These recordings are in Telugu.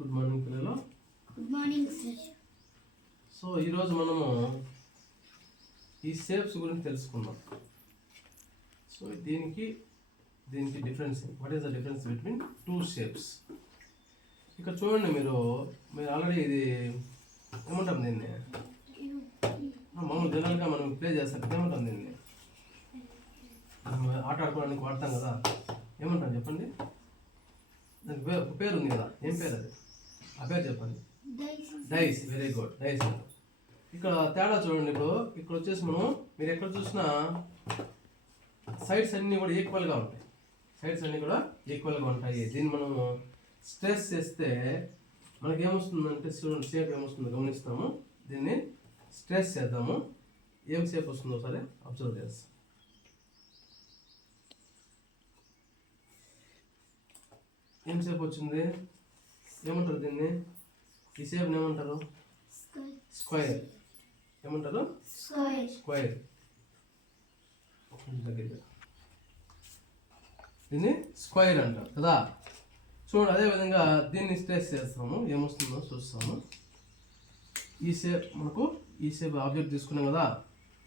గుడ్ మార్నింగ్ పిల్లలు. Good morning sir. సో ఈరోజు మనము ఈ షేప్స్ గురించి తెలుసుకుందాం. సో దీనికి difference, what is the difference between two shapes. ఇక్కడ చూడండి, మీరు ఆల్రెడీ ఇది ఏమంటాం దీన్ని, మామూలు జనరల్గా మనం ప్లే చేస్తాం, ఏమంటాం దీన్ని, ఆట ఆడుకోవడానికి వాడతాం కదా, ఏమంటాం చెప్పండి. దానికి ఒక పేరు ఉంది కదా, ఏం పేరు అది, ఆ పేరు చెప్పండి. డైస్. Very good, dice. ఇక్కడ తేడా చూడండి. ఇప్పుడు ఇక్కడ వచ్చేసి మీరు ఎక్కడ చూసినా సైడ్స్ అన్నీ కూడా ఈక్వల్గా ఉంటాయి. సైడ్స్ అన్నీ కూడా ఈక్వల్గా ఉంటాయి. దీన్ని మనము స్ట్రెస్ చేస్తే మనకి ఏమొస్తుందంటే చూడండి, షేప్ ఏమొస్తుందో గమనిస్తాము. దీన్ని స్ట్రెస్ చేద్దాము, ఏం షేప్ వస్తుందో సరే అబ్జర్వ్ చేస్తాం. ఏం షేప్ వచ్చింది, ఏమంటారు దీన్ని, ఈ షేప్ని ఏమంటారు, స్క్వేర్. ఏమంటారు, స్క్వేర్. దీన్ని స్క్వేర్ అంటారు కదా. చూడండి, అదేవిధంగా దీన్ని స్ట్రెస్ చేస్తాము, ఏమొస్తుందో చూస్తాము. ఈ షేప్ ఈ షేప్ ఆబ్జెక్ట్ తీసుకున్నాం కదా,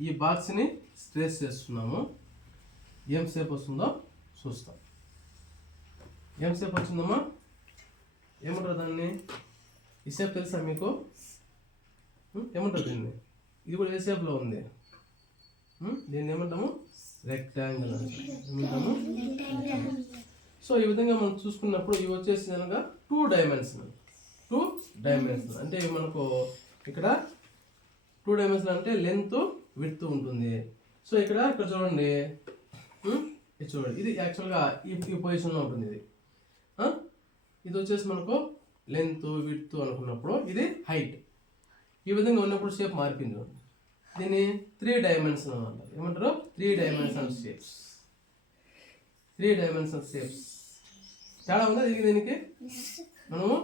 ఈ బాక్స్ని స్ట్రెస్ చేస్తున్నాము, ఏం షేప్ వస్తుందో చూస్తాం. ఏం షేప్ వచ్చిందమ్మా, ఏమంటారు దాన్ని, ఈ షేప్ తెలుసా మీకు, ఏమంటారు దీన్ని, ఇది కూడా ఏ షేప్లో ఉంది, దీన్ని ఏమంటాము, రెక్టాంగిల్ ఏమంటాము. సో ఈ విధంగా మనం చూసుకున్నప్పుడు ఇవి వచ్చేసి కనుక టూ డైమెన్షనల్ అంటే మనకు ఇక్కడ 2 డైమెన్షనల్ అంటే లెంత్ విడ్త్ ఉంటుంది. సో ఇక్కడ చూడండి, ఇది చూడండి, ఇది యాక్చువల్గా ఈ పొజిషన్లో ఉంటుంది. ఇది వచ్చేసి మనకు లెంత్ విడ్త్ అనుకున్నప్పుడు ఇది హైట్. ఈ విధంగా ఉన్నప్పుడు షేప్ మారిపోయింది. దీన్ని 3 డైమెన్షనల్ అంటారు. ఏమంటారు, 3 డైమెన్షనల్ షేప్స్. 3 డైమెన్షనల్ షేప్స్ చాలా ఉందా దీనికి. మనము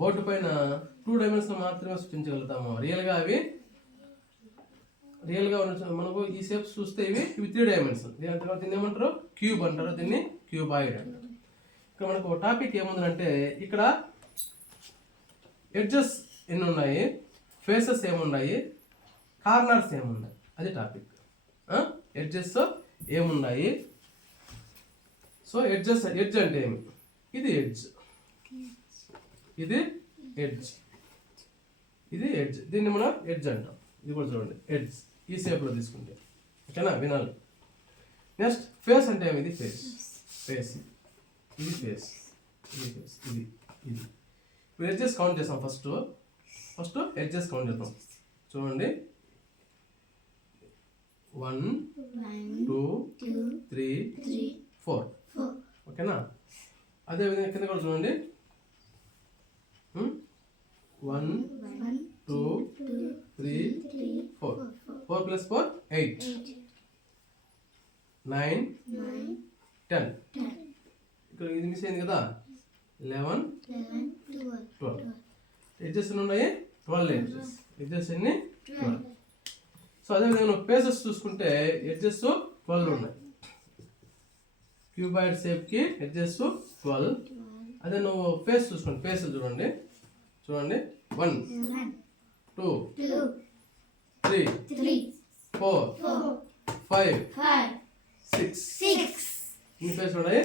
బోర్డు పైన 2 డైమెన్షనల్ మాత్రమే సృష్టించగలుగుతాము. రియల్గా మనకు ఈ షేప్స్ చూస్తే ఇవి 3 డైమెన్షనల్. దీన్ని ఏమంటారు, క్యూబ్ అంటారు, దీన్ని క్యూబాయిడ్ అంటారు. ఇక్కడ మనకు టాపిక్ ఏముందంటే, ఇక్కడ ఎడ్జెస్ ఎన్ని ఉన్నాయి, ఫేసెస్ ఏమున్నాయి, కార్నర్స్ ఏమున్నాయి, అది టాపిక్. ఎడ్జెస్ ఏమున్నాయి. సో ఎడ్జ్ అంటే ఏమి, ఇది ఎడ్జ్, ఇది ఎడ్జ్, దీన్ని మనం ఎడ్జ్ అంటాం. ఇది కూడా చూడండి, ఎడ్జ్ ఈ షేప్లో తీసుకుంటే, ఓకేనా, వినాలి. నెక్స్ట్ ఫేస్ అంటే ఏమి, ఇది ఫేస్, ఇది ఫేస్, ఇది ఇప్పుడు ఎడ్జెస్ కౌంట్ చేస్తాం. ఫస్ట్ ఎడ్జెస్ కౌంట్ చేద్దాం. చూడండి, 1 2 3 4, ఓకేనా. అదేవిధంగా కింద కూడా చూడండి, 1 2 3 4, 4 + 4 8, 9 10. ఇక్కడ ఇది మిస్ అయింది కదా, 11 12. ఎడ్జెస్ ఎన్ని ఉన్నాయి, 12 ఎడ్జెస్ ఎన్ని, 12. సో అదేవిధంగా నువ్వు ఫేసెస్ చూసుకుంటే ఎడ్జెస్ 12 ఉన్నాయి. క్యూబాయిడ్ షేప్కి ఎడ్జెస్ 12. అదే నువ్వు ఫేస్ చూసుకోండి, ఫేస్ చూడండి 1 2 3 4 5 6 ఇన్ని ఫేస్ ఉన్నాయి.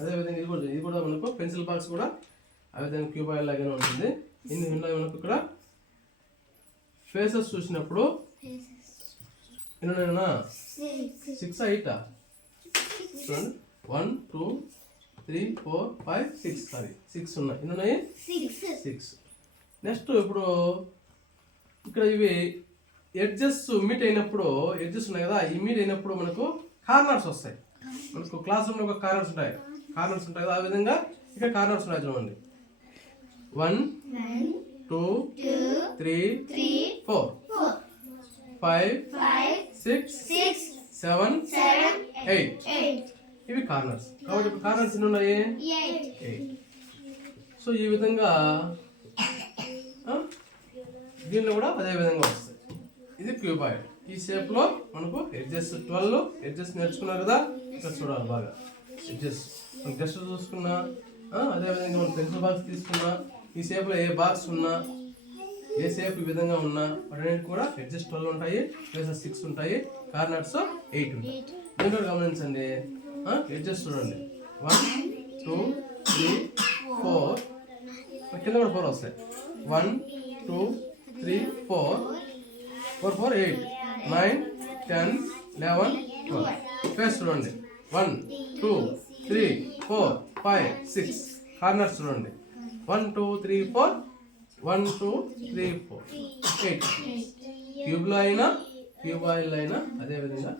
అదేవిధంగా ఇది కూడా మనకు పెన్సిల్ బాక్స్ కూడా ఆ విధంగా క్యూబాయిడ్ లాగానే ఉంటుంది. ఇన్ని ఉన్నాయి మనకు. ఇక్కడ ఫేసెస్ చూసినప్పుడు ఎన్ని ఉన్నాయన్నా, 6 8 చూడండి, 1 2 3 4 5 6 6 ఉన్నాయి. ఎన్ని ఉన్నాయి, 6. నెక్స్ట్ ఇప్పుడు ఇక్కడ ఇవి ఎడ్జెస్ మీట్ అయినప్పుడు, ఎడ్జెస్ ఉన్నాయి కదా, ఈ మీట్ అయినప్పుడు మనకు కార్నర్స్ వస్తాయి. మనకు క్లాస్ రూమ్లో ఒక కార్నర్స్ ఉంటాయి కదా, ఆ విధంగా ఇక్కడ కార్నర్స్ ఉన్నాయి. చూడండి, 1 2 3 4 5 6 7 8 ఇవి కార్నర్స్. కాబట్టి ఇప్పుడు కార్నర్స్ ఎన్ని ఉన్నాయి, 8. సో ఈ విధంగా దీనిలో కూడా అదే విధంగా వస్తాయి. ఇది క్యూబాయిడ్. ఈ షేప్లో మనకు ఎడ్జెస్ 12 ఎడ్జెస్ నేర్చుకున్నారు కదా. ఇక్కడ చూడాలి బాగా, ఎడ్జెస్ టెస్ట్ చూసుకున్నా, అదేవిధంగా మనం పెన్సిల్ బాక్స్ తీసుకున్నా, ఈ షేప్లో ఏ బాక్స్ ఉన్నా ఏ షేప్ ఈ విధంగా ఉన్నా వాటన్నిటి కూడా ఎడ్జెస్ 12 ఉంటాయి, ప్లేసెస్ 6 ఉంటాయి, కార్నర్స్ 8 ఉంటాయి. దీంట్లో గమనించండి, ఎడ్జెస్ చూడండి 1 2 3 4, కింద కూడా 4 వస్తాయి. 1 2 3 4 4 4 8 9 10 11 12. ఫేస్ చూడండి 1 2 3 4 5 6. కార్నర్స్ చూడండి 1 2 3 4 1 2 3 4 8. క్యూబ్లో అయినా క్యూబాయిల్ అయినా అదే విధంగా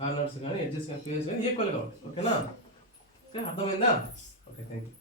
కార్నర్స్ కానీ ఎడ్జెస్ కానీ ఫేస్ కానీ ఈక్వల్గా ఉంటాయి. ఓకేనా? ఓకే, అర్థమైందా? Okay, thank you.